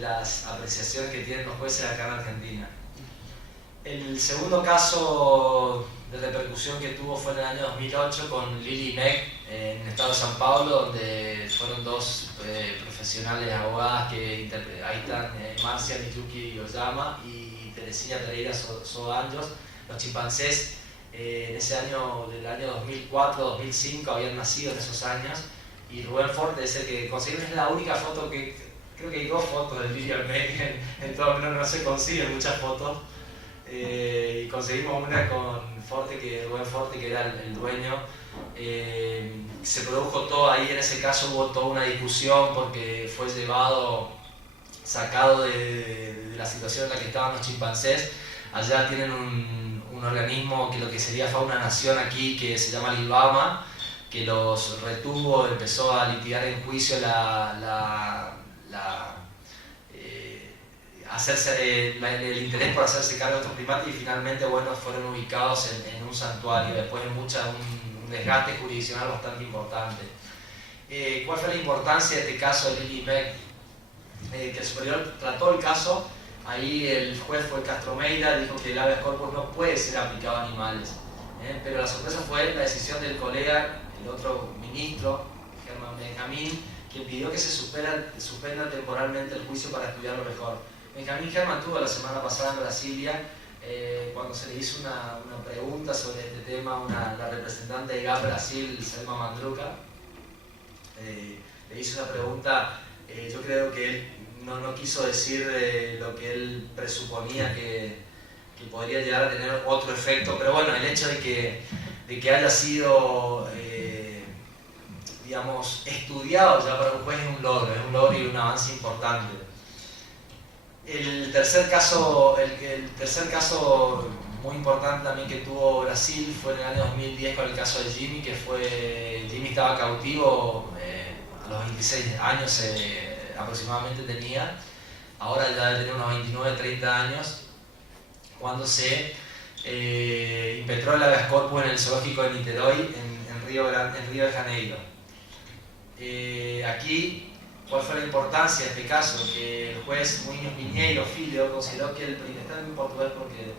las apreciaciones que tienen los jueces acá en Argentina. El segundo caso de repercusión que tuvo fue en el año 2008 con Lili y Meg en el estado de San Paulo, donde fueron dos profesionales abogadas que ahí están Marcia Miyuki Oyama y Teresina Pereira Soanjos, los chimpancés. En ese año, del año 2004-2005, habían nacido en esos años, y Rubén Forte es el que conseguimos. Es la única foto que, creo que hay dos fotos de Lili y Meg en todo, no se consiguen muchas fotos. Y conseguimos una con Forte, Rubén Forte, que era el dueño. Se produjo todo ahí, en ese caso hubo toda una discusión porque fue sacado de la situación en la que estaban los chimpancés. Allá tienen un organismo que lo que sería Fauna Nación aquí, que se llama Libama, que los retuvo, empezó a litigar en juicio el interés por hacerse cargo de estos primates, y finalmente fueron ubicados en un santuario después de un desgaste jurisdiccional bastante importante. ¿Cuál fue la importancia de este caso de Lili y Meg? Que el superior trató el caso. Ahí el juez fue Castro Meira, dijo que el habeas corpus no puede ser aplicado a animales, pero la sorpresa fue la decisión del colega, el otro ministro, Germán Benjamín, quien pidió que se suspenda temporalmente el juicio para estudiarlo mejor. Benjamín Germán estuvo la semana pasada en Brasilia, cuando se le hizo una pregunta sobre este tema, la representante de GAP Brasil, Selma Mandruca, le hizo una pregunta. Yo creo que él no quiso decir lo que él presuponía que podría llegar a tener otro efecto, pero bueno, el hecho de que haya sido digamos, estudiado ya para un juez es un logro y un avance importante. El tercer caso muy importante también que tuvo Brasil fue en el año 2010 con el caso de Jimmy, Jimmy estaba cautivo a los 26 años aproximadamente tenía, ahora ya debe tener unos 29, 30 años, cuando se impetró el habeas corpus en el zoológico de Niterói, en Río de Janeiro. Aquí, ¿cuál fue la importancia de este caso? Que el juez Muñoz Pinheiro Filho consideró que está en portugués porque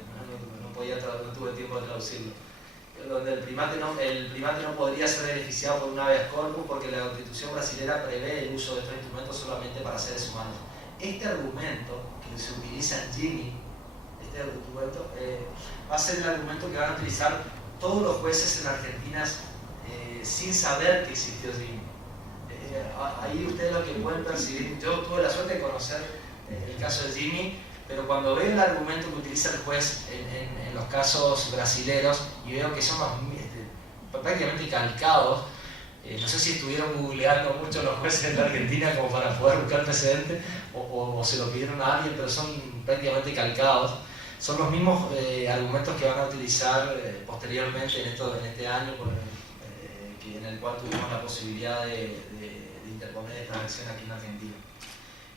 no tuve tiempo de traducirlo, donde el primate no podría ser beneficiado por un habeas corpus porque la Constitución brasileña prevé el uso de estos instrumentos solamente para seres humanos. Este argumento que se utiliza en Jimmy, va a ser el argumento que van a utilizar todos los jueces en Argentina sin saber que existió Jimmy. Ahí ustedes lo que pueden percibir, yo tuve la suerte de conocer el caso de Jimmy, pero cuando veo el argumento que utiliza el juez en los casos brasileros y veo que son prácticamente calcados, no sé si estuvieron googleando mucho los jueces en la Argentina como para poder buscar precedentes o se lo pidieron a alguien, pero son prácticamente calcados. Son los mismos argumentos que van a utilizar posteriormente en este año, en el cual tuvimos la posibilidad de interponer esta acción aquí en Argentina.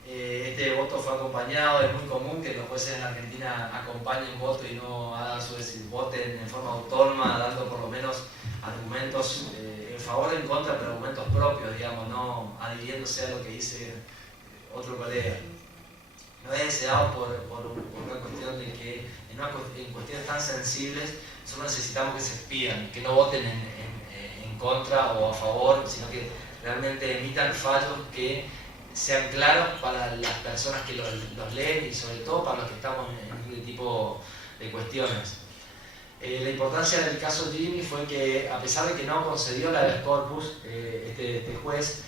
Este voto fue acompañado, es muy común que los jueces en Argentina acompañen voto y no hagan voten en forma autónoma, dando por lo menos argumentos en favor o en contra, pero argumentos propios, digamos, no adhiriéndose a lo que dice otro colega. No es deseado por una cuestión de que en cuestiones tan sensibles nosotros necesitamos que se expidan, que no voten en contra o a favor, sino que realmente emitan fallos que sean claros para las personas que los leen y sobre todo para los que estamos en este tipo de cuestiones. La importancia del caso Jimmy fue que, a pesar de que no concedió la habeas corpus, este juez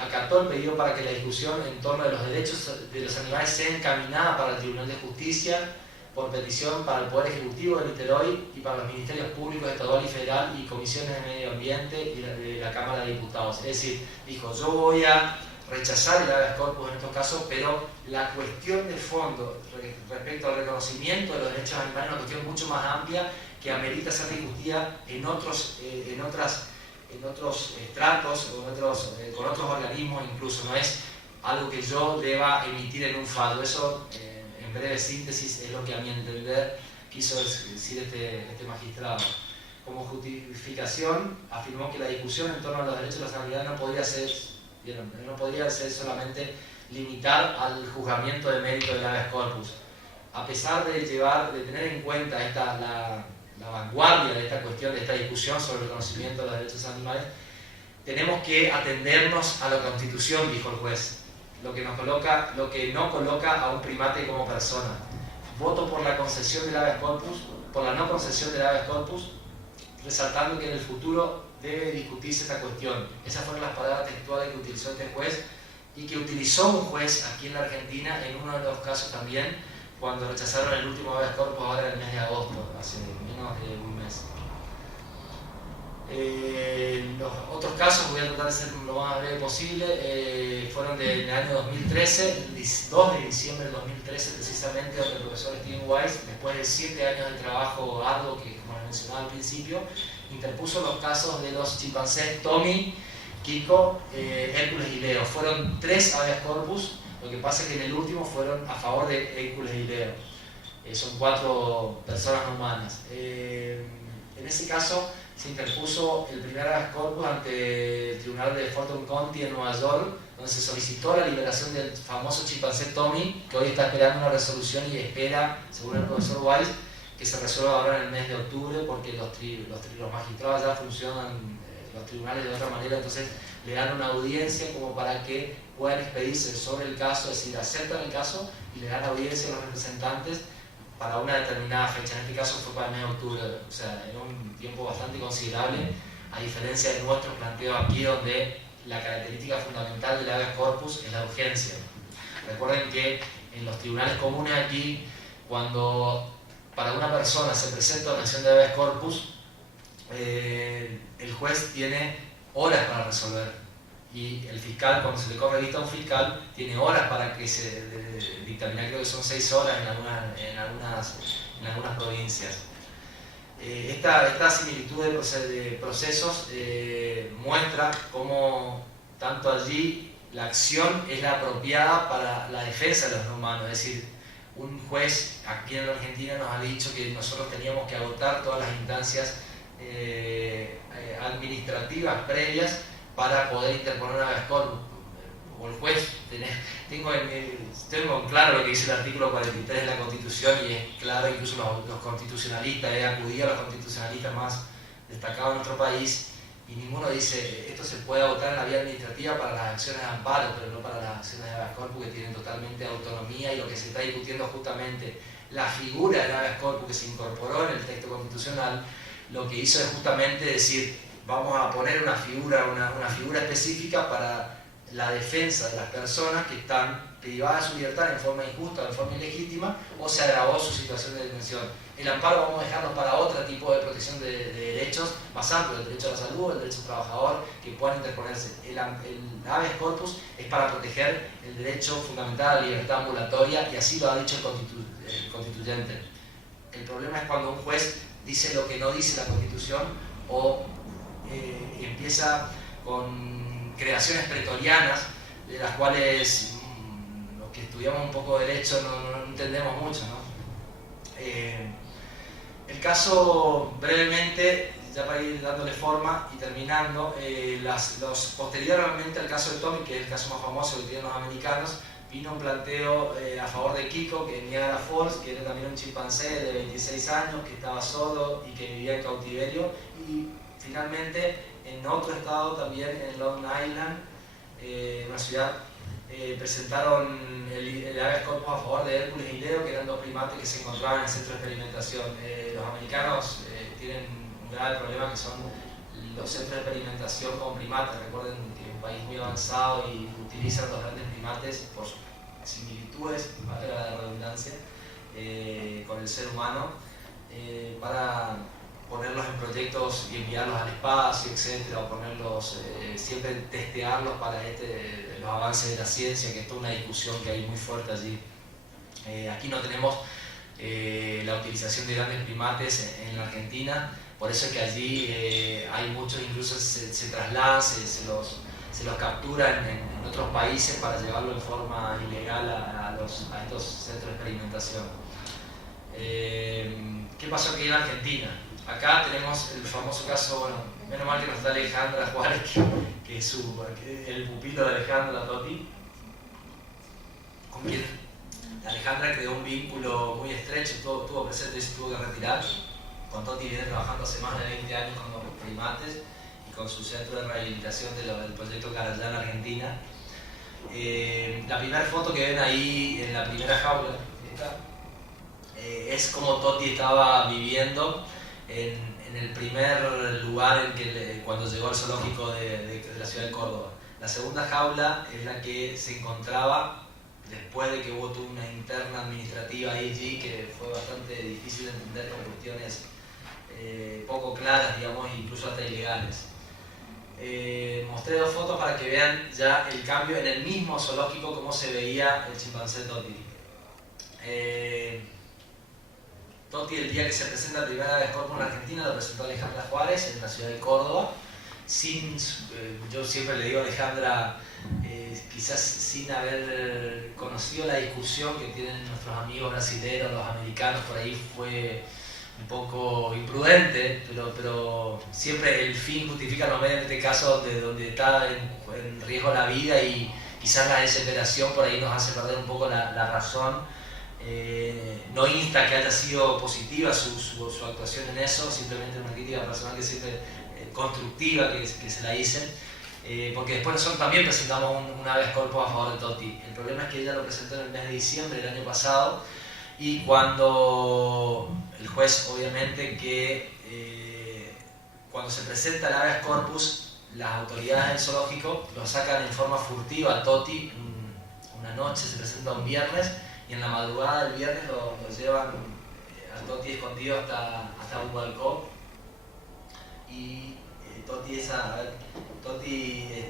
acató el pedido para que la discusión en torno de los derechos de los animales sea encaminada para el Tribunal de Justicia por petición para el Poder Ejecutivo de Niterói y para los Ministerios Públicos Estadual y Federal y Comisiones de Medio Ambiente y de la Cámara de Diputados. Es decir, dijo, yo voy a rechazar el habeas corpus en estos casos, pero la cuestión de fondo respecto al reconocimiento de los derechos animales es una cuestión mucho más amplia que amerita ser discutida en otros estratos o con otros organismos, incluso no es algo que yo deba emitir en un fallo. Eso, en breve síntesis, es lo que a mi entender quiso decir este magistrado. Como justificación, afirmó que la discusión en torno a los derechos de los animales no podría ser solamente limitar al juzgamiento de mérito del habeas corpus. A pesar de tener en cuenta la vanguardia de esta cuestión, de esta discusión sobre el reconocimiento de los derechos animales, tenemos que atendernos a la Constitución, dijo el juez, lo que no coloca a un primate como persona. Voto por la concesión del habeas corpus, por la no concesión del habeas corpus, resaltando que en el futuro debe discutirse esta cuestión. Esas fueron las palabras textuales que utilizó este juez y que utilizó un juez aquí en la Argentina en uno de los casos también, cuando rechazaron el último habeas corpus ahora en el mes de agosto, hace menos de un mes. Los otros casos, voy a tratar de ser lo más breve posible, fueron del año 2013, el 2 de diciembre del 2013 precisamente, donde el profesor Steven Weiss, después de 7 años de trabajo arduo, que como les mencionaba al principio, interpuso los casos de los chimpancés Tommy, Kiko, Hércules y Leo. Fueron 3 habeas corpus, lo que pasa es que en el último fueron a favor de Hércules y Leo. Son 4 personas humanas. En ese caso se interpuso el primer habeas corpus ante el tribunal de Fulton County en Nueva York, donde se solicitó la liberación del famoso chimpancé Tommy, que hoy está esperando una resolución y espera, según el profesor Weiss, que se resuelva ahora en el mes de octubre, porque los magistrados ya funcionan, los tribunales de otra manera, entonces le dan una audiencia como para que puedan expedirse sobre el caso, es decir, aceptan el caso y le dan audiencia a los representantes para una determinada fecha. En este caso fue para el mes de octubre, o sea, era un tiempo bastante considerable, a diferencia de nuestro planteo aquí, donde la característica fundamental del habeas corpus es la urgencia. Recuerden que en los tribunales comunes aquí, cuando para una persona se presenta una acción de habeas corpus, el juez tiene horas para resolver, y el fiscal, cuando se le corre vista a un fiscal, tiene horas para que se dictamine. Creo que son 6 horas en algunas provincias. Esta similitud de procesos muestra cómo tanto allí la acción es la apropiada para la defensa de los humanos. Es decir, un juez aquí en la Argentina nos ha dicho que nosotros teníamos que agotar todas las instancias administrativas previas para poder interponer un habeas corpus. O el juez, tengo en claro lo que dice el artículo 43 de la Constitución, y es claro, incluso los constitucionalistas, he acudido a los constitucionalistas más destacados en nuestro país, y ninguno dice esto se puede agotar en la vía administrativa para las acciones de amparo, pero no para las acciones de habeas corpus, que tienen totalmente autonomía. Y lo que se está discutiendo justamente, la figura del habeas corpus que se incorporó en el texto constitucional, lo que hizo es justamente decir, vamos a poner una figura específica para la defensa de las personas que están privadas de su libertad en forma injusta, en forma ilegítima, o se agravó su situación de detención. El amparo vamos a dejarlo para otro tipo de protección de derechos más amplios, el derecho a la salud, el derecho al trabajador, que puedan interponerse. El habeas corpus es para proteger el derecho fundamental a la libertad ambulatoria, y así lo ha dicho el constituyente. El problema es cuando un juez dice lo que no dice la Constitución, o empieza con creaciones pretorianas, de las cuales los que estudiamos un poco de derecho no entendemos mucho, ¿no? El caso, brevemente, ya para ir dándole forma y terminando, posteriormente al caso de Tommy, que es el caso más famoso que tienen los americanos, vino un planteo a favor de Kiko, que en Niagara Falls, que era también un chimpancé de 26 años, que estaba solo y que vivía en cautiverio. Y finalmente, en otro estado también, en Long Island, una ciudad, presentaron el habeas corpus a favor de Hércules y Leo, que eran 2 primates que se encontraban en el centro de experimentación. Los americanos tienen un grave problema, que son los centros de experimentación con primates. Recuerden que es un país muy avanzado y utilizan los grandes primates por sus similitudes, valga la redundancia, con el ser humano, para ponerlos en proyectos y enviarlos al espacio, etc., o ponerlos, siempre testearlos para los avances de la ciencia, que es toda una discusión que hay muy fuerte allí. Aquí no tenemos la utilización de grandes primates en la Argentina, por eso es que allí hay muchos, incluso se trasladan, se los capturan en otros países para llevarlo en forma ilegal a estos centros de experimentación. ¿Qué pasó aquí en Argentina? Acá tenemos el famoso caso, bueno, menos mal que nos está Alejandra Juárez, que es el pupilo de Alejandra Totti. Alejandra creó un vínculo muy estrecho, estuvo presente y se tuvo que retirar. Con Toti viene trabajando hace más de 20 años con los primates y con su centro de rehabilitación del proyecto Carayán Argentina. La primera foto que ven ahí en la primera jaula es como Toti estaba viviendo en el primer lugar en que cuando llegó al zoológico de la ciudad de Córdoba. La segunda jaula es la que se encontraba después de que hubo toda una interna administrativa allí que fue bastante difícil de entender con cuestiones poco claras, digamos, incluso hasta ilegales. Mostré dos fotos para que vean ya el cambio en el mismo zoológico, cómo se veía el chimpancé Toti. Toti, el día que se presenta primera vez Corpus en Argentina, lo presentó Alejandra Juárez en la ciudad de Córdoba. Yo siempre le digo a Alejandra, quizás sin haber conocido la discusión que tienen nuestros amigos brasileños, los americanos, por ahí fue un poco imprudente, pero siempre el fin justifica los medios, en este caso donde está en riesgo la vida, y quizás la desesperación por ahí nos hace perder un poco la razón. No insta que haya sido positiva su actuación en eso, simplemente una crítica personal que siempre constructiva que se la hice, porque después nosotros también presentamos un habeas corpus a favor de Toti. El problema es que ella lo presentó en el mes de diciembre del año pasado, y cuando el juez, obviamente que cuando se presenta el habeas corpus, las autoridades del zoológico lo sacan en forma furtiva a Toti una noche, se presenta un viernes, y en la madrugada del viernes lo llevan a Toti escondido hasta un balcón. Y Toti está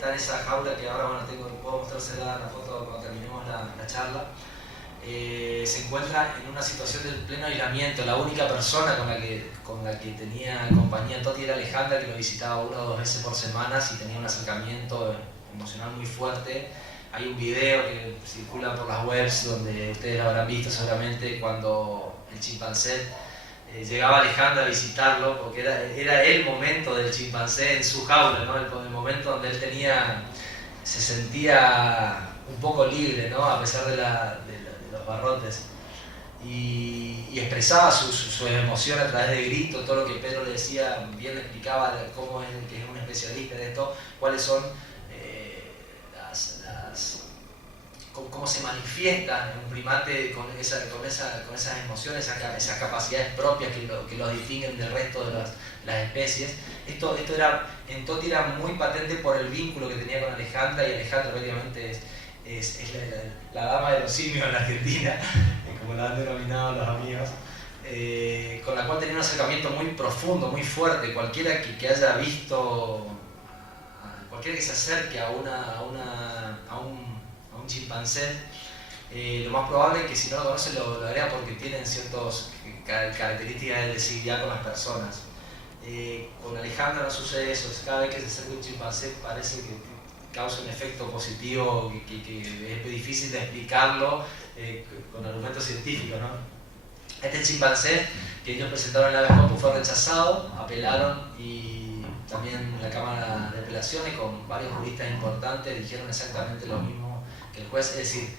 en esa jaula que ahora puedo mostrársela en la foto cuando terminemos la charla. Se encuentra en una situación de pleno aislamiento. La única persona con la que tenía compañía Toti era Alejandra, que lo visitaba 1 o 2 veces por semana y tenía un acercamiento emocional muy fuerte. Hay un video que circula por las webs donde ustedes lo habrán visto seguramente, cuando el chimpancé llegaba Alejandra a visitarlo, porque era el momento del chimpancé en su jaula, ¿no? El momento donde él se sentía un poco libre, ¿no? A pesar de los barrotes, y expresaba sus emociones a través de gritos. Todo lo que Pedro le decía bien le explicaba cómo es, que es un especialista en esto, cuáles son cómo se manifiesta en un primate con esas emociones, esas capacidades propias que los distinguen del resto de las especies. Esto en Toti era muy patente por el vínculo que tenía con Alejandra, y Alejandra prácticamente es la dama de los simios en la Argentina, como la han denominado los amigos, con la cual tenía un acercamiento muy profundo, muy fuerte. Cualquiera que haya visto, cualquiera que se acerque a un chimpancé, lo más probable es que si no lo conoce lo haría, porque tienen ciertas características de lesividad con las personas. Con Alejandra no sucede eso. Cada vez que se acerca un chimpancé parece que causa un efecto positivo que es difícil de explicarlo con argumentos científicos, ¿no? Este chimpancé que ellos presentaron en la habeas corpus fue rechazado, apelaron, y también la Cámara de Apelaciones con varios juristas importantes dijeron exactamente lo mismo que el juez. Es decir,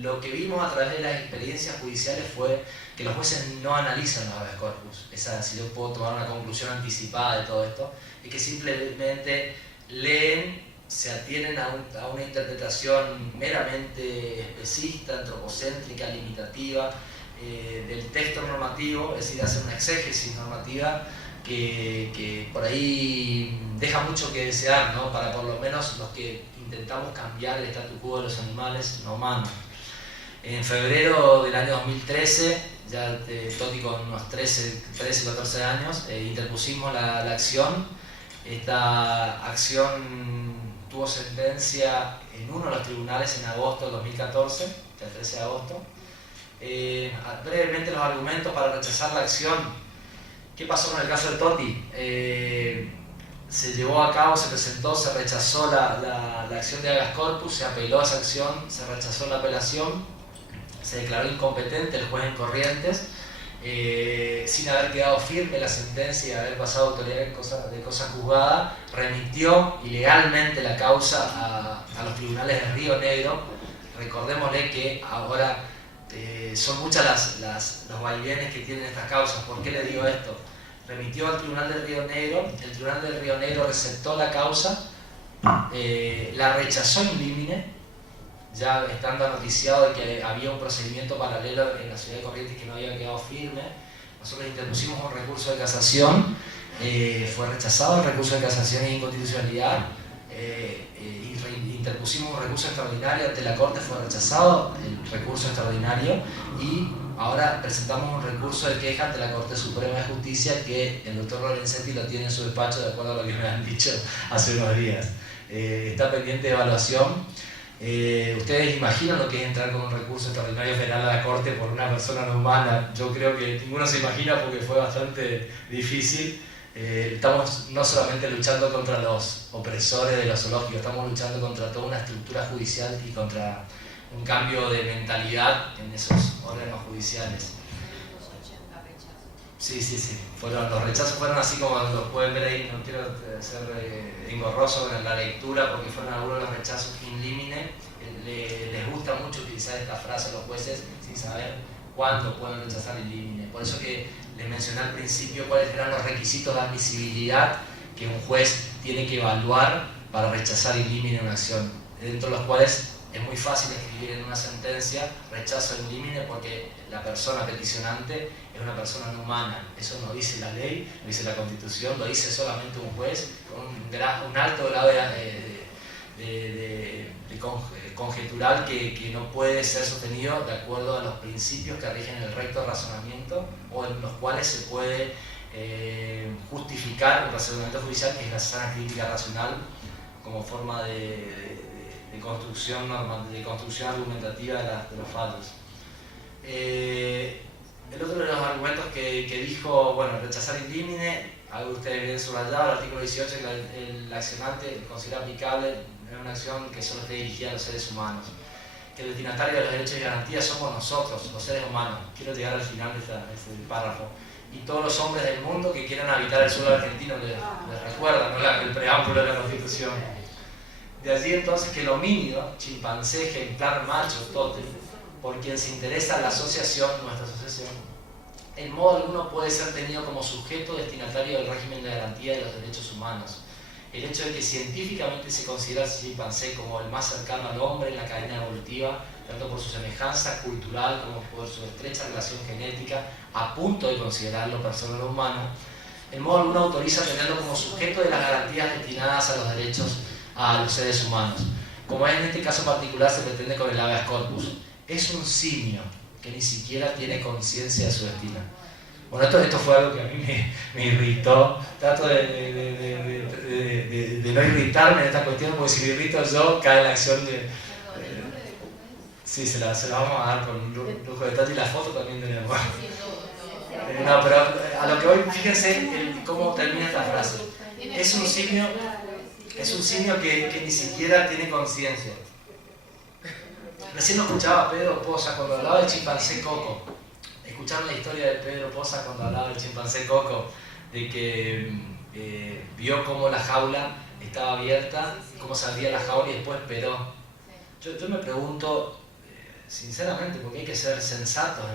lo que vimos a través de las experiencias judiciales fue que los jueces no analizan los habeas corpus. Si yo puedo tomar una conclusión anticipada de todo esto, es que simplemente leen, se atienen a una interpretación meramente especista, antropocéntrica, limitativa del texto normativo, es decir, hacen una exégesis normativa que por ahí deja mucho que desear, ¿no? Para por lo menos los que intentamos cambiar el statu quo de los animales no humanos. En febrero del año 2013, ya Toti con unos 13 o 14 años, interpusimos la acción. Esta acción tuvo sentencia en uno de los tribunales en agosto del 2014, el 13 de agosto. Brevemente los argumentos para rechazar la acción. ¿Qué pasó con el caso de Toti? Se llevó a cabo, se presentó, se rechazó la acción de habeas corpus, se apeló a esa acción, se rechazó la apelación, se declaró incompetente el juez en Corrientes, sin haber quedado firme la sentencia y haber pasado autoridad de cosa juzgada, remitió ilegalmente la causa a los tribunales de Río Negro. Recordémosle que ahora son muchas los vaivenes que tienen estas causas. ¿Por qué le digo esto? Remitió al Tribunal del Río Negro, el Tribunal del Río Negro receptó la causa, la rechazó in limine, ya estando noticiado de que había un procedimiento paralelo en la ciudad de Corrientes que no había quedado firme. Nosotros interpusimos un recurso de casación, fue rechazado el recurso de casación e inconstitucionalidad, interpusimos un recurso extraordinario ante la Corte, fue rechazado el recurso extraordinario, y ahora presentamos un recurso de queja ante la Corte Suprema de Justicia, que el doctor Lorenzetti lo tiene en su despacho, de acuerdo a lo que me han dicho hace unos días. Está pendiente de evaluación. Ustedes imaginan lo que es entrar con un recurso extraordinario federal a la Corte por una persona no humana. Yo creo que ninguno se imagina, porque fue bastante difícil. Estamos no solamente luchando contra los opresores de los zoológicos, estamos luchando contra toda una estructura judicial y contra un cambio de mentalidad en esos órganos judiciales. Sí. Los rechazos fueron así como los pueden ver ahí. No quiero ser engorroso en la lectura, porque fueron algunos de los rechazos in limine. Les gusta mucho utilizar esta frase a los jueces sin saber cuándo pueden rechazar in limine. Por eso que les mencioné al principio cuáles eran los requisitos de admisibilidad que un juez tiene que evaluar para rechazar in limine una acción, dentro de los cuales es muy fácil escribir en una sentencia rechazo in limine porque la persona peticionante es una persona no humana. Eso no dice la ley, no dice la Constitución, lo dice solamente un juez con un alto grado de conjetural que no puede ser sostenido de acuerdo a los principios que rigen el recto razonamiento, o en los cuales se puede justificar un razonamiento judicial, que es la sana crítica racional, como forma de construcción argumentativa de los fallos. El otro de los argumentos que dijo, bueno, rechazar in limine, algo ustedes bien subrayado, el artículo 18, que el accionante considera aplicable en una acción que solo esté dirigida a los seres humanos, que el destinatario de los derechos y garantías somos nosotros, los seres humanos. Quiero llegar al final de este párrafo. Y todos los hombres del mundo que quieran habitar el suelo argentino, les recuerda, ¿no?, el preámbulo de la Constitución. De allí entonces que el homínido, chimpancé, ejemplar, macho, tótem, por quien se interesa la asociación, nuestra asociación, en modo alguno puede ser tenido como sujeto destinatario del régimen de garantía de los derechos humanos. El hecho de que científicamente se considera al chimpancé como el más cercano al hombre en la cadena evolutiva, tanto por su semejanza cultural como por su estrecha relación genética, a punto de considerarlo persona no humana, en modo alguno autoriza a tenerlo como sujeto de las garantías destinadas a los derechos a los seres humanos, como en este caso particular se pretende con el habeas corpus. Es un simio que ni siquiera tiene conciencia de su destino. Bueno, esto fue algo que a mí me irritó. Trato de no irritarme en esta cuestión, porque si me irrito yo, cae la acción de... Sí, se la vamos a dar con un lujo de detalle, y la foto también tenemos. No, pero a lo que voy, fíjense cómo termina esta frase. Es un simio que ni siquiera tiene conciencia. Recién lo escuchaba a Pedro Poza cuando hablaba del chimpancé Coco. Escucharon la historia de Pedro Poza cuando hablaba del chimpancé Coco, de que vio cómo la jaula estaba abierta, cómo se abría la jaula y después esperó. Yo me pregunto, sinceramente, porque hay que ser sensatos.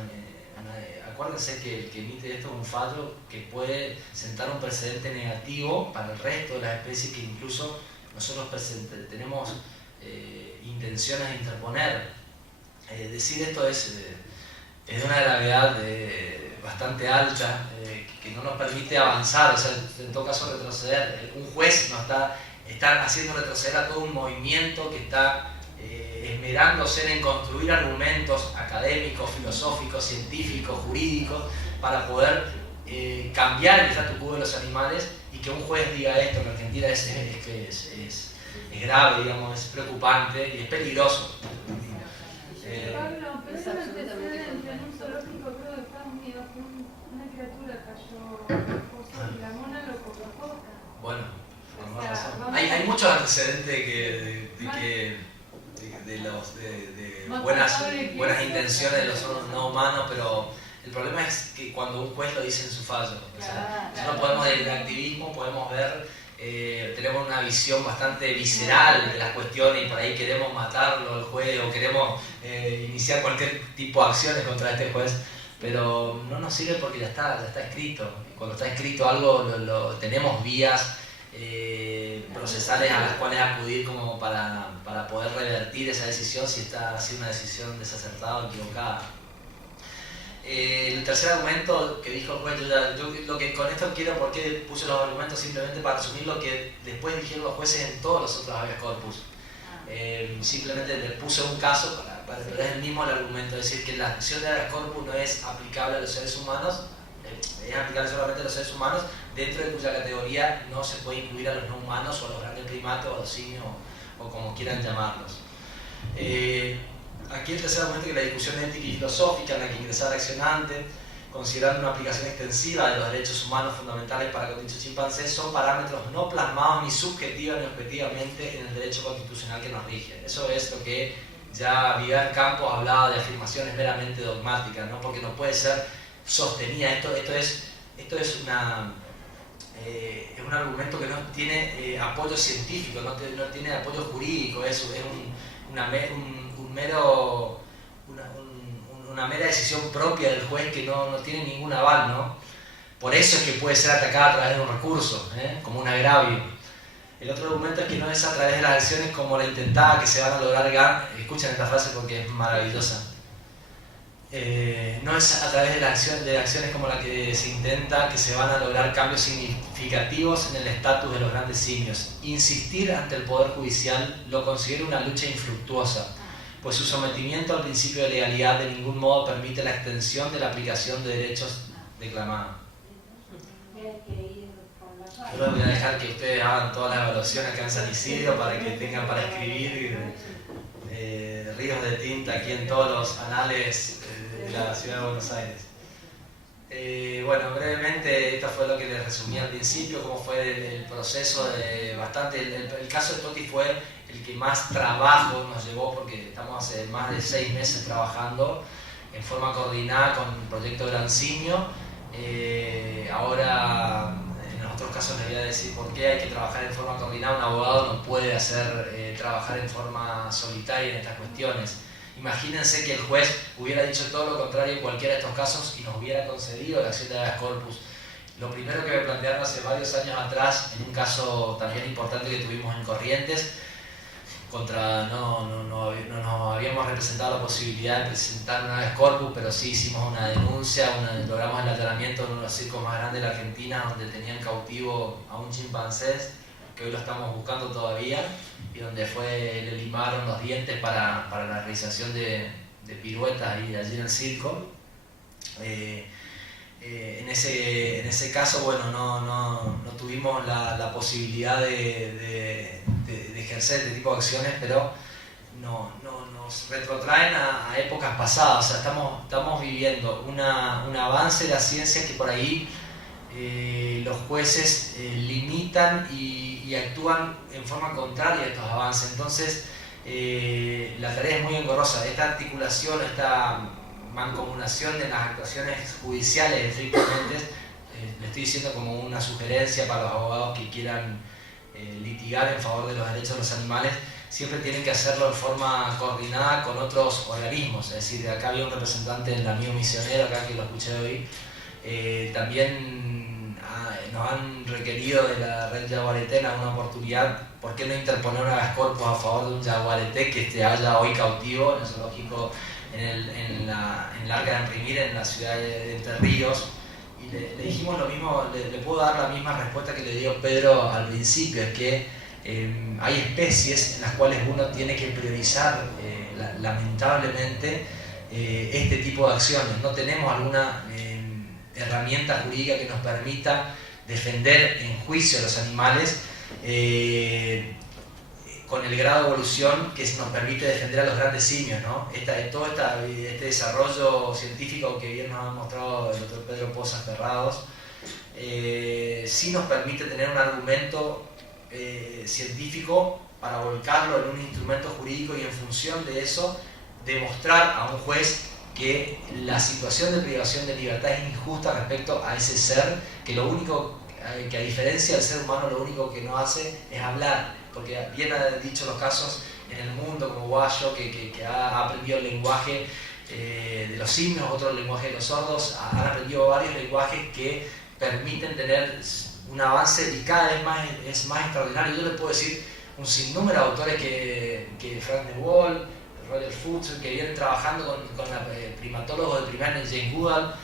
Acuérdense que el que emite esto es un fallo que puede sentar un precedente negativo para el resto de las especies que incluso nosotros tenemos intenciones de interponer. Decir esto es de una gravedad bastante alta, que no nos permite avanzar, o sea, en todo caso retroceder. Un juez nos está haciendo retroceder a todo un movimiento que está esmerándose en construir argumentos académicos, filosóficos, científicos, jurídicos, para poder cambiar el statu quo de los animales, y que un juez diga esto en Argentina es grave, digamos, es preocupante y es peligroso. Pablo, pero es absolutamente en un zoológico, creo que Estados Unidos, una criatura cayó y la mona lo cogió. Bueno, hay muchos antecedentes de buenas intenciones de los no humanos, pero el problema es que cuando un juez lo dice en su fallo, o sea, no podemos, desde el activismo podemos ver tenemos una visión bastante visceral de las cuestiones y por ahí queremos matarlo al juez o queremos iniciar cualquier tipo de acciones contra este juez, pero no nos sirve porque ya está escrito. Cuando está escrito algo, tenemos vías procesales a las cuales acudir como para poder revertir esa decisión si está sido una decisión desacertada o equivocada. El tercer argumento que dijo el juez, yo lo que con esto quiero, porque puse los argumentos simplemente para resumir lo que después dijeron los jueces en todos los otros habeas corpus. Simplemente le puse un caso, pero es el mismo el argumento, es decir, que la acción de habeas corpus no es aplicable a los seres humanos, es aplicable solamente a los seres humanos, dentro de cuya categoría no se puede incluir a los no humanos o a los grandes primates o a los simios o como quieran llamarlos. Aquí el tercer argumento es que la discusión ética y filosófica en la que ingresaba el accionante, considerando una aplicación extensiva de los derechos humanos fundamentales para con dichos chimpancés, son parámetros no plasmados ni subjetiva ni objetivamente en el derecho constitucional que nos rige. Eso es lo que ya Vigar Campos hablaba de afirmaciones meramente dogmáticas, ¿no? Porque no puede ser sostenida. Esto es un argumento que no tiene apoyo científico, no tiene apoyo jurídico, es una mera decisión propia del juez que no tiene ningún aval, ¿no? Por eso es que puede ser atacada a través de un recurso, como un agravio. El otro argumento es que no es a través de las acciones como la intentada que se van a lograr, escuchen esta frase porque es maravillosa, no es a través de acciones como la que se intenta que se van a lograr cambios significativos en el estatus de los grandes simios. Insistir ante el Poder Judicial lo considero una lucha infructuosa, pues su sometimiento al principio de legalidad de ningún modo permite la extensión de la aplicación de derechos declamados. Yo les voy a dejar que ustedes hagan todas las evaluaciones acá en San Isidro para que tengan para escribir ríos de tinta aquí en todos los anales de la ciudad de Buenos Aires. Bueno, brevemente esto fue lo que les resumí al principio, cómo fue el proceso de bastante. El caso de Totti fue el que más trabajo nos llevó porque estamos hace más de 6 meses trabajando en forma coordinada con el proyecto Gran Simio. Ahora en otros casos les voy a decir por qué hay que trabajar en forma coordinada. Un abogado no puede trabajar en forma solitaria en estas cuestiones. Imagínense que el juez hubiera dicho todo lo contrario en cualquiera de estos casos y nos hubiera concedido la acción de habeas corpus. Lo primero que me plantearon hace varios años atrás, en un caso también importante que tuvimos en Corrientes, no nos habíamos representado la posibilidad de presentar un habeas corpus, pero sí hicimos una denuncia, logramos el allanamiento en uno de los circos más grandes de la Argentina, donde tenían cautivo a un chimpancé, que hoy lo estamos buscando todavía, y donde le limaron los dientes para la realización de piruetas allí en el circo. En ese caso, bueno, no tuvimos la posibilidad de ejercer este tipo de acciones, pero nos retrotraen a épocas pasadas. O sea, estamos viviendo un avance de la ciencia que por ahí los jueces limitan y actúan en forma contraria a estos avances. Entonces, la tarea es muy engorrosa. Esta articulación, esta mancomunación de las actuaciones judiciales estrictamente, le estoy diciendo como una sugerencia para los abogados que quieran litigar en favor de los derechos de los animales, siempre tienen que hacerlo en forma coordinada con otros organismos. Es decir, acá había un representante del amigo misionero, acá que lo escuché hoy, también nos han requerido de la red yaguareté en alguna oportunidad, ¿por qué no interponer un habeas corpus a favor de un yaguareté que haya hoy cautivo en el zoológico en Larga de Imprimir, en la ciudad de Entre Ríos? Y le dijimos lo mismo, le puedo dar la misma respuesta que le dio Pedro al principio, es que hay especies en las cuales uno tiene que priorizar, lamentablemente, este tipo de acciones. No tenemos alguna herramienta jurídica que nos permita defender en juicio a los animales con el grado de evolución que nos permite defender a los grandes simios, ¿no? Todo este desarrollo científico que bien nos ha mostrado el doctor Pedro Pozas Ferrados, sí nos permite tener un argumento científico para volcarlo en un instrumento jurídico y en función de eso demostrar a un juez que la situación de privación de libertad es injusta respecto a ese ser, que lo único que a diferencia del ser humano lo único que no hace es hablar, porque bien han dicho los casos en el mundo como Guayo, que ha aprendido el lenguaje de los signos, otro el lenguaje de los sordos, han aprendido varios lenguajes que permiten tener un avance y cada vez más es más extraordinario. Yo les puedo decir un sinnúmero de autores que Frank de Waal, Roger Fuchs, que vienen trabajando con primatólogos de primer nivel, Jane Goodall,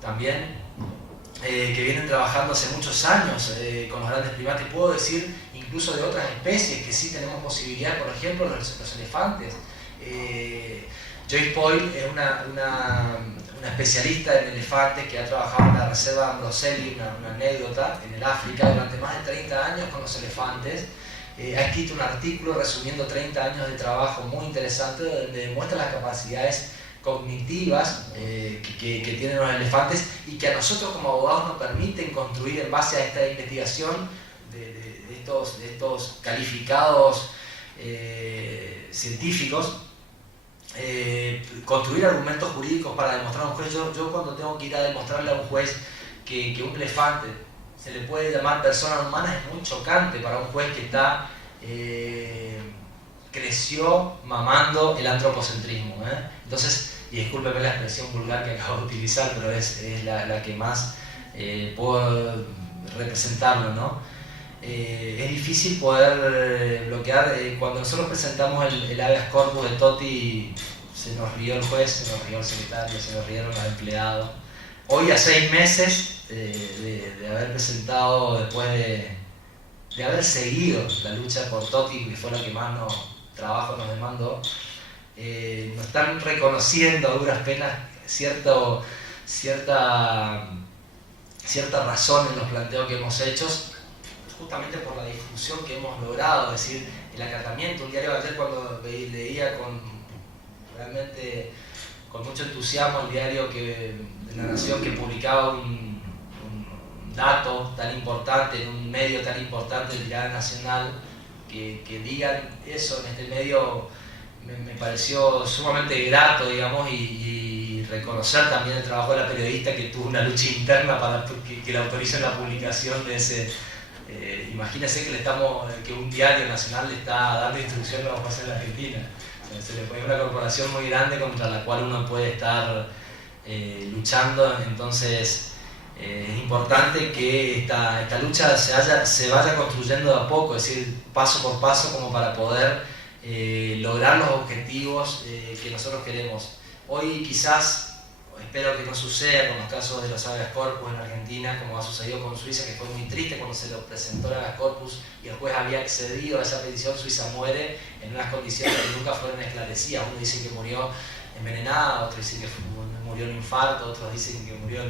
también, que vienen trabajando hace muchos años con los grandes primates. Puedo decir incluso de otras especies que sí tenemos posibilidad, por ejemplo los elefantes. Joyce Boyle es una especialista en elefantes que ha trabajado en la reserva Ambroselli, una anécdota, en el África durante más de 30 años con los elefantes. Ha escrito un artículo resumiendo 30 años de trabajo muy interesante donde demuestra las capacidades cognitivas que tienen los elefantes y que a nosotros como abogados nos permiten construir en base a esta investigación de estos calificados científicos, construir argumentos jurídicos para demostrar a un juez. Yo cuando tengo que ir a demostrarle a un juez que un elefante se le puede llamar persona humana es muy chocante para un juez que creció mamando el antropocentrismo, Entonces, y discúlpeme la expresión vulgar que acabo de utilizar, pero es la que más puedo representarlo, ¿no? Es difícil poder bloquear. Cuando nosotros presentamos el habeas corpus de Totti, se nos rió el juez, se nos rió el secretario, se nos rieron los empleados. Hoy, a 6 meses de haber presentado, después de haber seguido la lucha por Totti, que fue la que más trabajo nos demandó, nos están reconociendo a duras penas cierta razón en los planteos que hemos hecho, justamente por la difusión que hemos logrado, es decir, el acatamiento. Un diario de ayer, cuando leía realmente con mucho entusiasmo el diario de La Nación, que publicaba un dato tan importante en un medio tan importante de tirada nacional, que digan eso en este medio, me pareció sumamente grato, digamos, y reconocer también el trabajo de la periodista que tuvo una lucha interna para que le autoricen la publicación de ese. Imagínense que un diario nacional le está dando instrucciones a los jueces en la Argentina. Se le pone una corporación muy grande contra la cual uno puede estar luchando. Entonces es importante que esta lucha se vaya construyendo de a poco, es decir, paso por paso, como para poder lograr los objetivos que nosotros queremos. Hoy quizás, espero que no suceda con los casos de los habeas corpus en Argentina, como ha sucedido con Suiza, que fue muy triste cuando se le presentó el habeas corpus y el juez había accedido a esa petición. Suiza muere en unas condiciones que nunca fueron esclarecidas. Uno dice que murió envenenada, otro dice que murió en infarto, otros dicen que murió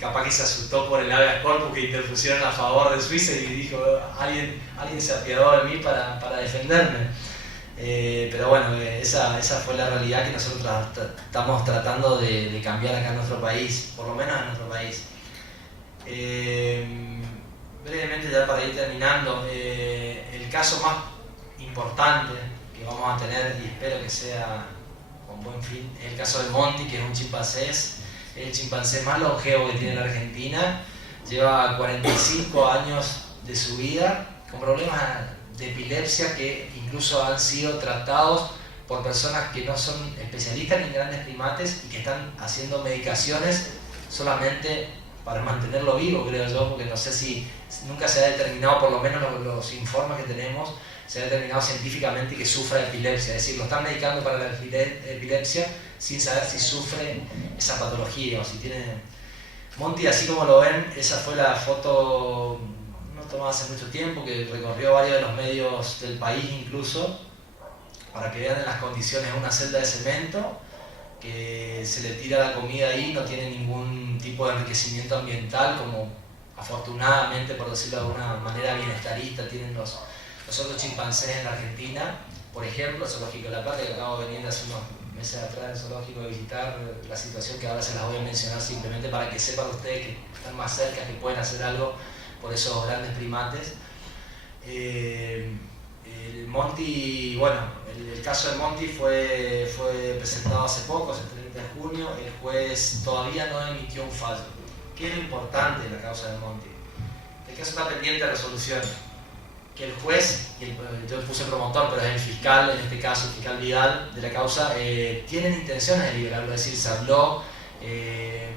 capaz que se asustó por el habeas corpus que interpusieron a favor de Suiza y dijo, alguien se apiadó de mí para defenderme. Pero bueno, esa fue la realidad que nosotros estamos tratando de cambiar acá en nuestro país, por lo menos en nuestro país. Brevemente, ya para ir terminando, el caso más importante que vamos a tener, y espero que sea con buen fin, es el caso de Monty, que es un chimpancé, es el chimpancé más longevo que tiene la Argentina. Lleva 45 años de su vida con problemas de epilepsia que incluso han sido tratados por personas que no son especialistas ni grandes primates y que están haciendo medicaciones solamente para mantenerlo vivo, creo yo, porque no sé si nunca se ha determinado, por lo menos los informes que tenemos, se ha determinado científicamente que sufra epilepsia, es decir, lo están medicando para la epilepsia sin saber si sufre esa patología o si tiene. Monty, así como lo ven, esa fue la foto tomada hace mucho tiempo, que recorrió varios de los medios del país incluso, para que vean en las condiciones. Una celda de cemento, que se le tira la comida ahí, no tiene ningún tipo de enriquecimiento ambiental, como afortunadamente, por decirlo de alguna manera bienestarista, tienen los otros chimpancés en la Argentina. Por ejemplo, el Zoológico de La Plata, que acabo de venir hace unos meses atrás del zoológico a visitar la situación, que ahora se las voy a mencionar simplemente para que sepan ustedes que están más cerca, que pueden hacer algo por esos grandes primates. El Monty, bueno, el caso de Monty fue presentado hace poco, el 30 de junio. El juez todavía no emitió un fallo. ¿qué es lo importante de la causa de Monti? El caso está pendiente de resolución. Que el juez, yo puse promotor, pero es el fiscal, en este caso el fiscal Vidal de la causa, tienen intenciones de liberarlo, es decir, se habló,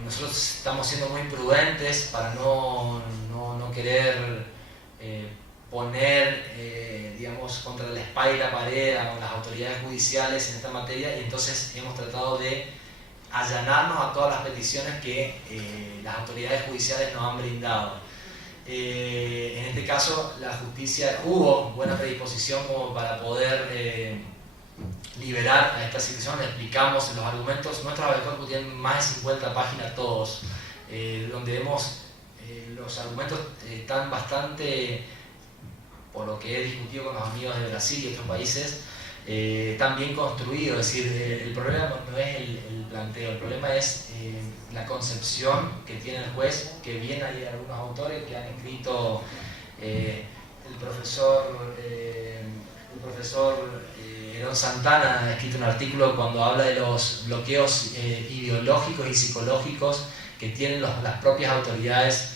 nosotros estamos siendo muy prudentes para no querer poner, digamos, contra la espalda y la pared a las autoridades judiciales en esta materia, y entonces hemos tratado de allanarnos a todas las peticiones que las autoridades judiciales nos han brindado. En este caso, la justicia hubo buena predisposición como para poder liberar a esta situación. Le explicamos los argumentos. Nuestros habeas corpus tienen más de 50 páginas todos, donde vemos los argumentos están bastante, por lo que he discutido con los amigos de Brasil y otros países, están bien construidos. Es decir, el problema no es el planteo, el problema es la concepción que tiene el juez, que bien hay algunos autores que han escrito, el profesor Herón Santana ha escrito un artículo cuando habla de los bloqueos ideológicos y psicológicos que tienen las propias autoridades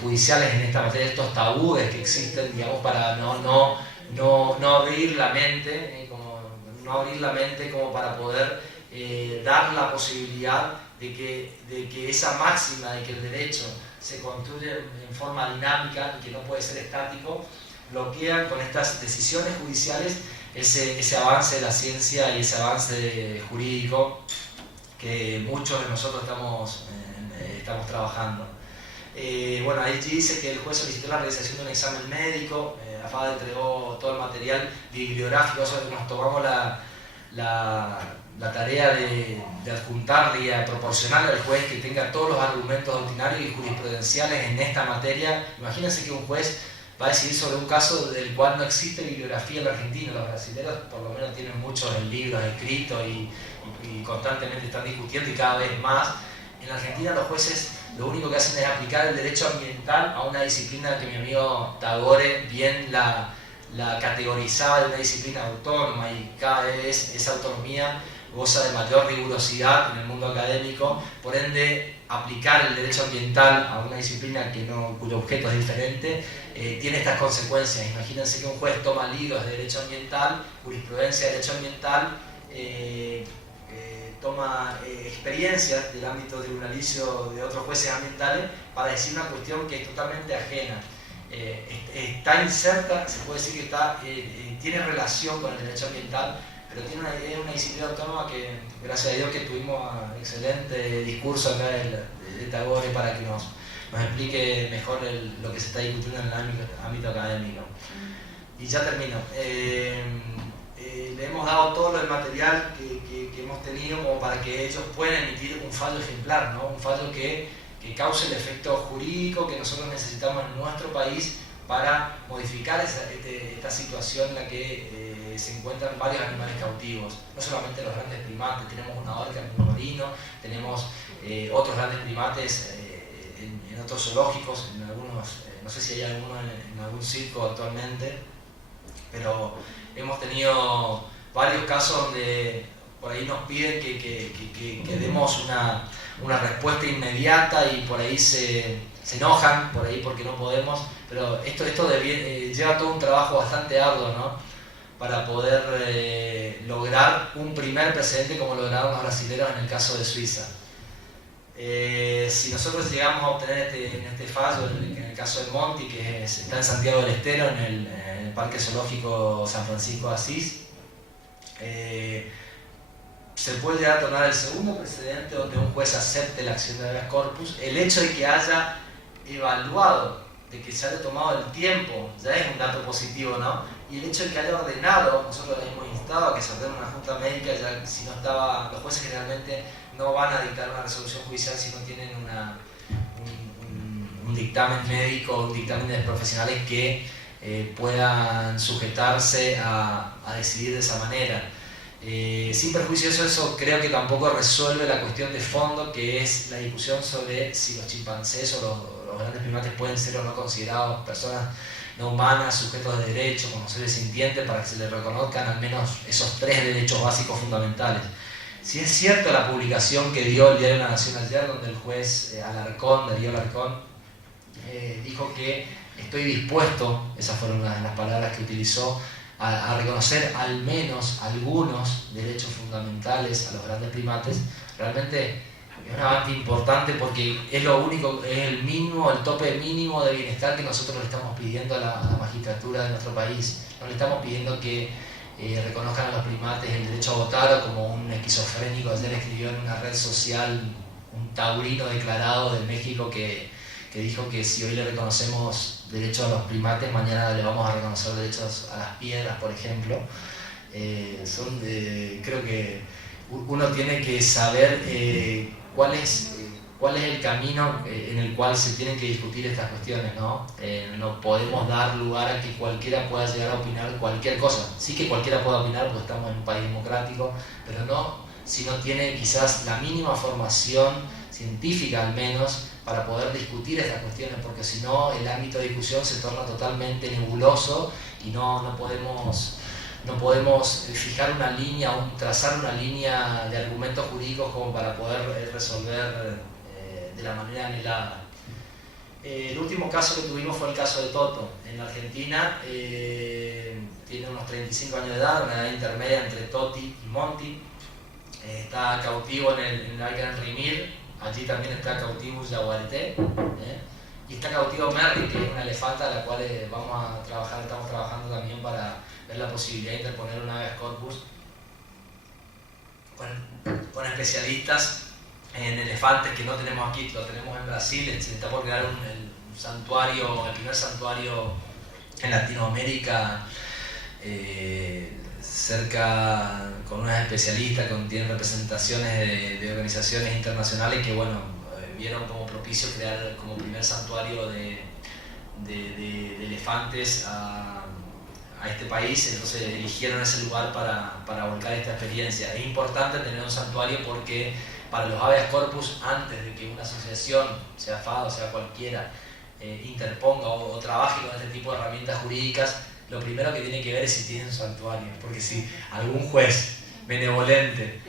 judiciales en esta materia, estos tabúes que existen, digamos, para no abrir la mente, como para poder dar la posibilidad de que esa máxima de que el derecho se construye en forma dinámica y que no puede ser estático, bloquean con estas decisiones judiciales ese avance de la ciencia y ese avance jurídico que muchos de nosotros estamos trabajando. Bueno, ahí dice que el juez solicitó la realización de un examen médico, la FADA entregó todo el material bibliográfico, eso nos tomamos la tarea de adjuntarle y a proporcionarle al juez que tenga todos los argumentos doctrinarios y jurisprudenciales en esta materia. Imagínense que un juez va a decidir sobre un caso del cual no existe bibliografía en la Argentina. Los brasileños por lo menos tienen muchos libros escritos y constantemente están discutiendo, y cada vez más. En la Argentina los jueces lo único que hacen es aplicar el derecho ambiental a una disciplina que mi amigo Tagore bien la categorizaba de una disciplina autónoma, y cada vez esa autonomía goza de mayor rigurosidad en el mundo académico. Por ende, aplicar el derecho ambiental a una disciplina cuyo objeto es diferente tiene estas consecuencias. Imagínense que un juez toma libros de derecho ambiental, jurisprudencia de derecho ambiental, toma experiencias del ámbito tribunalicio de otros jueces ambientales para decir una cuestión que es totalmente ajena. Está inserta, se puede decir que tiene relación con el derecho ambiental, pero es una disciplina autónoma que, gracias a Dios, que tuvimos un excelente discurso acá de Tagore para que nos explique mejor lo que se está discutiendo en el ámbito académico. Y ya termino. Le hemos dado todo el material que hemos tenido como para que ellos puedan emitir un fallo ejemplar, ¿no? Un fallo que cause el efecto jurídico que nosotros necesitamos en nuestro país para modificar esta situación en la que se encuentran varios animales cautivos. No solamente los grandes primates, tenemos una orca en un molino, tenemos otros grandes primates en otros zoológicos, en algunos, no sé si hay alguno en algún circo actualmente, pero hemos tenido varios casos donde por ahí nos piden que demos una respuesta inmediata, y por ahí se enojan por ahí porque no podemos, pero esto lleva todo un trabajo bastante arduo, ¿no? Para poder lograr un primer precedente como lograron los brasileños en el caso de Suiza. Si nosotros llegamos a obtener este fallo, en el caso de Monti, que está en Santiago del Estero, en el Parque Zoológico San Francisco de Asís, se puede llegar a tornar el segundo precedente donde un juez acepte la acción de habeas corpus. El hecho de que haya evaluado, de que se haya tomado el tiempo, ya es un dato positivo, ¿no? Y el hecho de que haya ordenado, nosotros le hemos instado a que se ordene una junta médica, ya si no estaba, los jueces generalmente no van a dictar una resolución judicial si no tienen un dictamen médico, un dictamen de profesionales que puedan sujetarse a decidir de esa manera. Sin perjuicio de eso, creo que tampoco resuelve la cuestión de fondo, que es la discusión sobre si los chimpancés o los grandes primates pueden ser o no considerados personas no humanas, sujetos de derecho, como seres sintientes, para que se les reconozcan al menos esos 3 derechos básicos fundamentales. Si es cierto la publicación que dio el Diario de la Nación ayer, donde el juez Darío Alarcón, dijo que estoy dispuesto, esas fueron una de las palabras que utilizó, a reconocer al menos algunos derechos fundamentales a los grandes primates, realmente es un avance importante porque es lo único, es el mínimo, el tope mínimo de bienestar que nosotros le estamos pidiendo a la magistratura de nuestro país. No le estamos pidiendo que reconozcan a los primates el derecho a votar, o como un esquizofrénico ayer escribió en una red social, un taurino declarado de México que dijo que si hoy le reconocemos derechos a los primates, mañana le vamos a reconocer derechos a las piedras, por ejemplo. Creo que uno tiene que saber cuál es el camino en el cual se tienen que discutir estas cuestiones, ¿no? No podemos dar lugar a que cualquiera pueda llegar a opinar cualquier cosa. Sí que cualquiera pueda opinar porque estamos en un país democrático, pero no si no tiene quizás la mínima formación científica al menos para poder discutir estas cuestiones, porque si no el ámbito de discusión se torna totalmente nebuloso y no podemos fijar una línea, trazar una línea de argumentos jurídicos como para poder resolver de la manera anhelada. El último caso que tuvimos fue el caso de Toto. En Argentina tiene unos 35 años de edad, una edad intermedia entre Toti y Monti. Está cautivo en el Alcan Rimir, allí también está cautivo Yaguareté. Y está cautivo Merry, que es una elefanta a la cual estamos trabajando también para ver la posibilidad de interponer un habeas corpus con especialistas en elefantes que no tenemos aquí, lo tenemos en Brasil. Se está por crear un santuario, el primer santuario en Latinoamérica, cerca, con unas especialistas, tienen representaciones de organizaciones internacionales que, bueno, vieron como propicio crear como primer santuario de elefantes a este país, entonces eligieron ese lugar para volcar esta experiencia. Es importante tener un santuario porque para los habeas corpus, antes de que una asociación, sea FAO, sea cualquiera, interponga o trabaje con este tipo de herramientas jurídicas, lo primero que tiene que ver es si tiene un santuario, porque si algún juez benevolente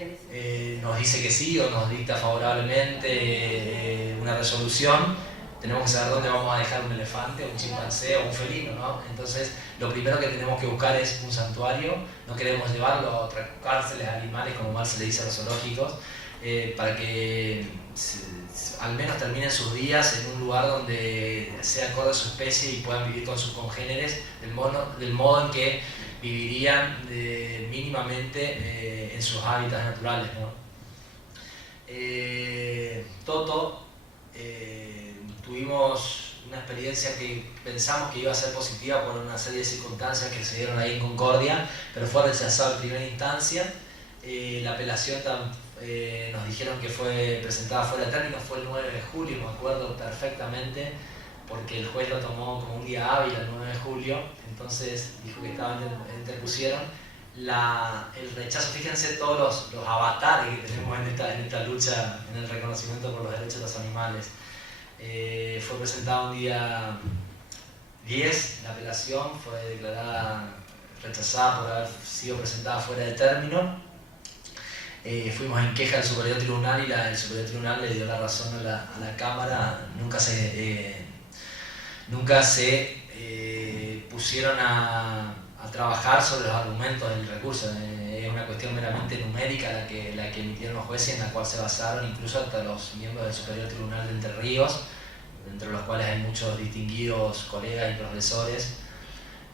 nos dice que sí o nos dicta favorablemente una resolución, tenemos que saber dónde vamos a dejar un elefante, un chimpancé o un felino, ¿no? Entonces, lo primero que tenemos que buscar es un santuario. No queremos llevarlo a otras cárceles, animales, como mal se le dice a los zoológicos, para que al menos terminen sus días en un lugar donde sea acorde a su especie y puedan vivir con sus congéneres del modo en que vivirían mínimamente en sus hábitats naturales, ¿no? Toto, tuvimos una experiencia que pensamos que iba a ser positiva por una serie de circunstancias que se dieron ahí en Concordia, pero fue rechazado en primera instancia. La apelación nos dijeron que fue presentada fuera de término, fue el 9 de julio, me acuerdo perfectamente, porque el juez lo tomó como un día hábil el 9 de julio, entonces dijo que interpusieron. El rechazo, fíjense todos los avatares que tenemos en esta lucha, en el reconocimiento por los derechos de los animales. Fue presentada un día 10, la apelación fue declarada rechazada por haber sido presentada fuera de término. Fuimos en queja al Superior Tribunal y el Superior Tribunal le dio la razón a la Cámara. Nunca se pusieron a trabajar sobre los argumentos del recurso. Es una cuestión meramente numérica la que emitieron los jueces, en la cual se basaron incluso hasta los miembros del Superior Tribunal de Entre Ríos, entre los cuales hay muchos distinguidos colegas y profesores.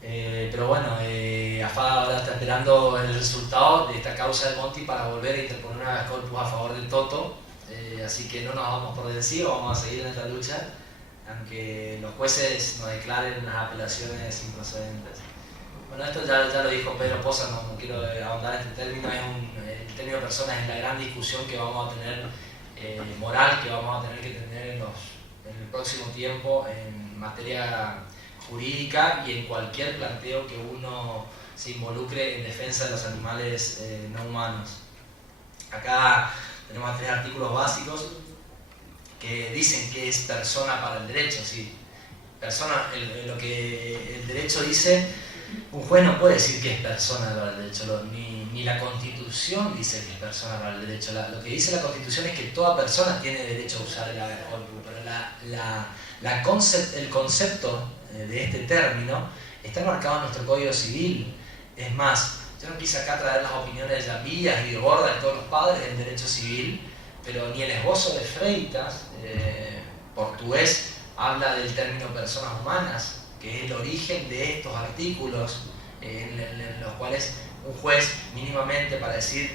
Pero bueno, AFAD ahora está esperando el resultado de esta causa de Monti para volver a interponer un habeas corpus a favor del Toto, así que no nos vamos por vencidos, vamos a seguir en esta lucha, aunque los jueces nos declaren unas apelaciones improcedentes. Bueno, esto ya lo dijo Pedro Poza, no quiero ahondar en este término, el término de personas es la gran discusión que vamos a tener, moral, que vamos a tener que tener en el próximo tiempo en materia jurídica y en cualquier planteo que uno se involucre en defensa de los animales no humanos. Acá tenemos 3 artículos básicos que dicen que es persona para el derecho. Sí, persona, lo que el derecho dice, un juez no puede decir que es persona para el derecho, ni la Constitución Constitución dice que es persona para el derecho. Lo que dice la Constitución es que toda persona tiene derecho a usar el habeas corpus, pero el concepto de este término está marcado en nuestro Código Civil. Es más, yo no quise acá traer las opiniones de Llambías y de Borda, de todos los padres del derecho civil, pero ni el esbozo de Freitas, portugués, habla del término personas humanas, que es el origen de estos artículos en los cuales un juez mínimamente para decir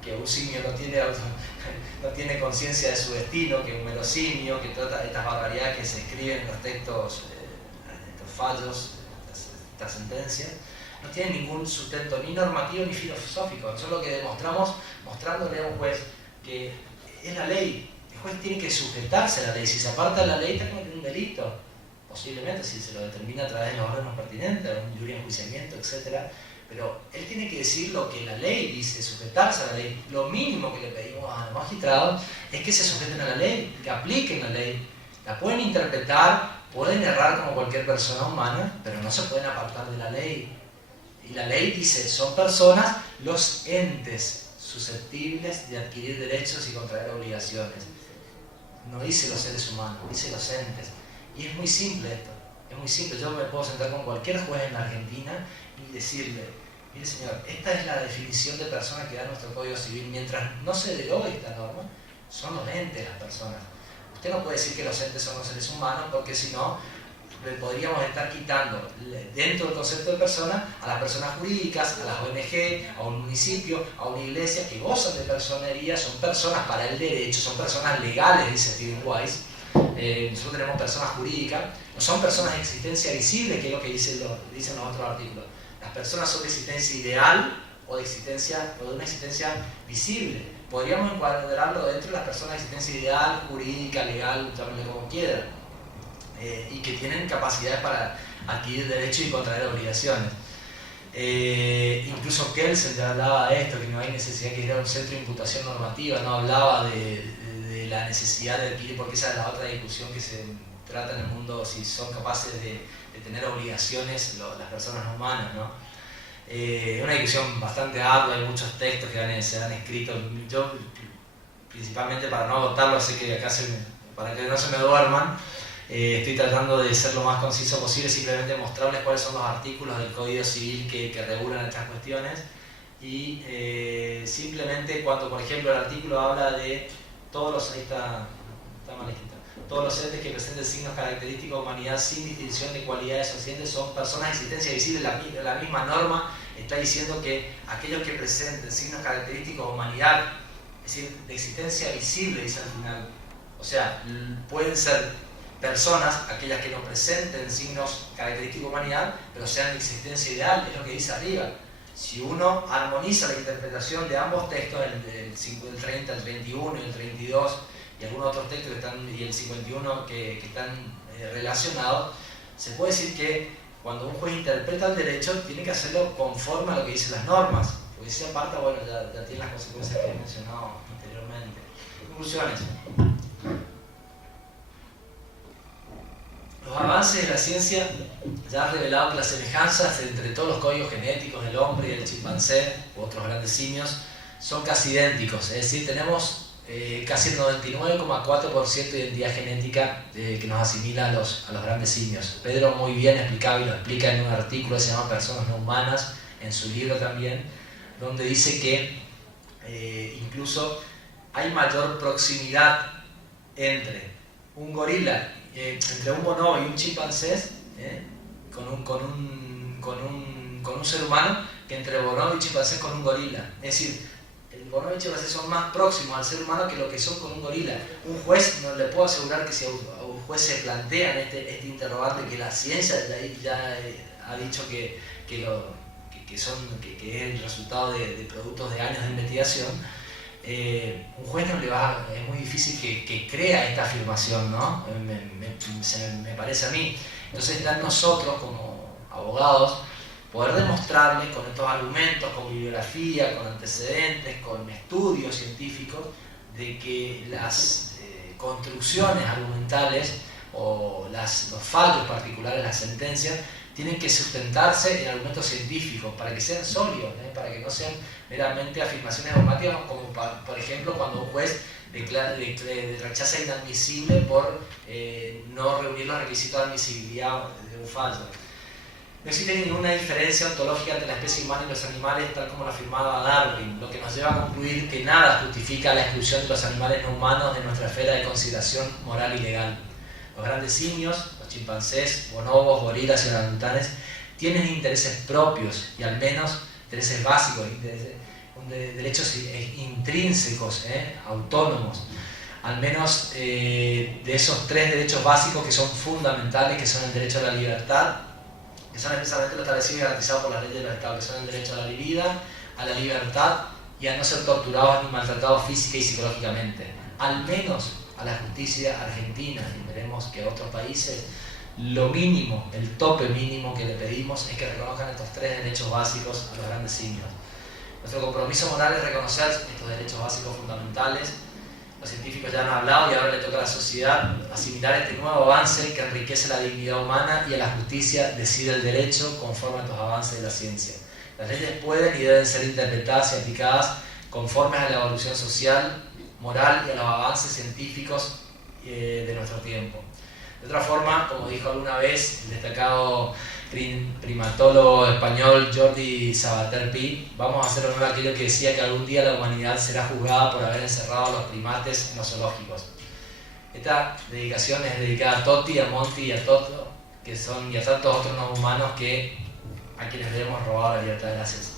que un simio no tiene conciencia de su destino, que un mero simio, que trata de estas barbaridades que se escriben en los textos, estos fallos, estas sentencias, no tiene ningún sustento ni normativo ni filosófico. Nosotros lo que demostramos, mostrándole a un juez que es la ley, el juez tiene que sujetarse a la ley. Si se aparta de la ley, está cometiendo un delito, posiblemente si se lo determina a través de los órganos pertinentes, un jury de enjuiciamiento, etc. Pero él tiene que decir lo que la ley dice, sujetarse a la ley. Lo mínimo que le pedimos a los magistrados es que se sujeten a la ley, que apliquen la ley. La pueden interpretar, pueden errar como cualquier persona humana, pero no se pueden apartar de la ley. Y la ley dice, son personas los entes susceptibles de adquirir derechos y contraer obligaciones. No dice los seres humanos, dice los entes. Y es muy simple esto, es muy simple. Yo me puedo sentar con cualquier juez en la Argentina y decirle, mire señor, esta es la definición de persona que da nuestro Código Civil. Mientras no se derogue esta norma, son los entes las personas. Usted no puede decir que los entes son los seres humanos, porque si no, le podríamos estar quitando dentro del concepto de persona a las personas jurídicas, a las ONG, a un municipio, a una iglesia que gozan de personería, son personas para el derecho, son personas legales, dice Stephen Wise. Nosotros tenemos personas jurídicas, no son personas de existencia visible, que es lo que dicen los otros artículos. Las personas son de existencia ideal o de una existencia visible. Podríamos encuadrarlo dentro de las personas de existencia ideal, jurídica, legal, llámenle como quieran, y que tienen capacidades para adquirir derechos y contraer obligaciones. Incluso Kelsen ya hablaba de esto, que no hay necesidad de que ir a un centro de imputación normativa, no hablaba de la necesidad de adquirir, porque esa es la otra discusión que se trata en el mundo, si son capaces de tener obligaciones las personas humanas, ¿no? Es una discusión bastante ardua, hay muchos textos que se han escrito. Yo, principalmente para no agotarlo, sé que acá para que no se me duerman, estoy tratando de ser lo más conciso posible, simplemente mostrarles cuáles son los artículos del Código Civil que regulan estas cuestiones. Y simplemente cuando, por ejemplo, el artículo habla de todos los entes que presenten signos característicos de humanidad sin distinción de cualidades o entes son personas de existencia visible. La misma norma está diciendo que aquellos que presenten signos característicos de humanidad, es decir, de existencia visible, dice al final. O sea, pueden ser personas, aquellas que no presenten signos característicos de humanidad, pero sean de existencia ideal, es lo que dice arriba. Si uno armoniza la interpretación de ambos textos, el 30, el 31 y el 32, y algunos otros textos y el 51 que están relacionados, se puede decir que cuando un juez interpreta el derecho, tiene que hacerlo conforme a lo que dicen las normas, porque si se aparta, bueno, ya tiene las consecuencias que he mencionado anteriormente. Conclusiones. Los avances de la ciencia ya han revelado que las semejanzas entre todos los códigos genéticos del hombre y del chimpancé u otros grandes simios son casi idénticos, es decir, tenemos casi el 99,4% de identidad genética que nos asimila a los grandes simios. Pedro muy bien explicaba y lo explica en un artículo que se llama Personas no humanas, en su libro también, donde dice que incluso hay mayor proximidad entre un gorila, entre un bonobo y un chimpancé, con un ser humano, que entre bonobo y chimpancé con un gorila. Es decir, el bonobo y el chimpancé son más próximos al ser humano que lo que son con un gorila. Un juez, no le puedo asegurar que si a un juez se plantea este interrogante, que la ciencia ya ha dicho que es el resultado de productos de años de investigación, un juez no le va, es muy difícil que crea esta afirmación, ¿no? Me parece a mí. Entonces está en nosotros como abogados poder demostrarles con estos argumentos, con bibliografía, con antecedentes, con estudios científicos, de que las construcciones argumentales o los fallos particulares de las sentencias tienen que sustentarse en argumentos científicos para que sean sólidos, para que no sean meramente afirmaciones dogmáticas, como por ejemplo cuando un juez rechaza inadmisible por no reunir los requisitos de admisibilidad de un fallo. No existe ninguna diferencia ontológica entre la especie humana y los animales, tal como lo afirmaba Darwin, lo que nos lleva a concluir que nada justifica la exclusión de los animales no humanos de nuestra esfera de consideración moral y legal. Los grandes simios, los chimpancés, bonobos, gorilas y orangutanes tienen intereses propios y al menos intereses básicos, derechos intrínsecos, autónomos. Al menos de esos tres derechos básicos que son fundamentales, que son el derecho a la libertad, que son expresamente lo establecido y garantizado por la ley del Estado, que son el derecho a la vida, a la libertad y a no ser torturados ni maltratados física y psicológicamente. Al menos a la justicia argentina, y veremos que otros países, lo mínimo, el tope mínimo que le pedimos es que reconozcan estos tres derechos básicos a los grandes simios. Nuestro compromiso moral es reconocer estos derechos básicos fundamentales. Los científicos ya han hablado y ahora le toca a la sociedad asimilar este nuevo avance que enriquece la dignidad humana y a la justicia decide el derecho conforme a estos avances de la ciencia. Las leyes pueden y deben ser interpretadas y aplicadas conformes a la evolución social, moral y a los avances científicos de nuestro tiempo. De otra forma, como dijo alguna vez el destacado primatólogo español Jordi Sabater Pi, vamos a hacer honor a aquello que decía que algún día la humanidad será juzgada por haber encerrado a los primates en los zoológicos. Esta dedicación es dedicada a Toti, a Monty y a Toto, y a tantos otros no humanos a quienes le hemos robado la libertad. Gracias.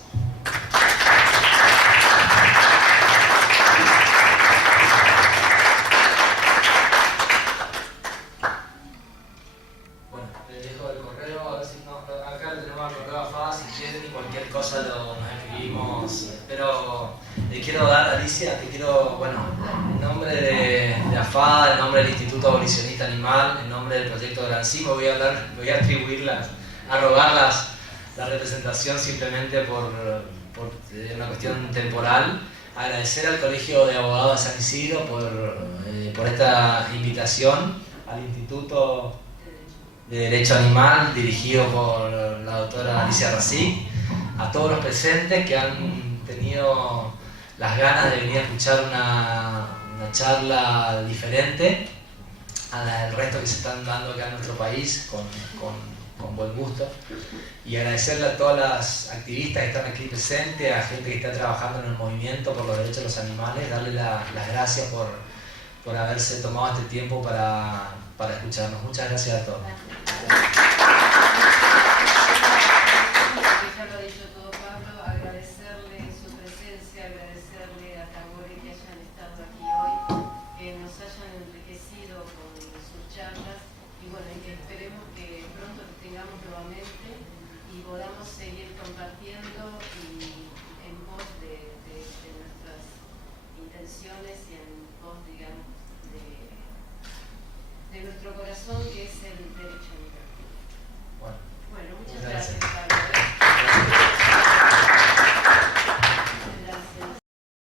Cosa nos escribimos, pero le quiero dar, Alicia, en nombre de AFAD, en nombre del Instituto Abolicionista Animal, en nombre del Proyecto Gran Sí, voy a atribuirlas, a rogarlas la representación simplemente por una cuestión temporal. Agradecer al Colegio de Abogados de San Isidro por esta invitación, al Instituto de Derecho Animal, dirigido por la doctora Alicia Racik, a todos los presentes que han tenido las ganas de venir a escuchar una charla diferente a la del resto que se están dando acá en nuestro país con buen gusto, y agradecerle a todas las activistas que están aquí presentes, a gente que está trabajando en el movimiento por los derechos de los animales, darle las gracias por haberse tomado este tiempo para escucharnos. Muchas gracias a todos.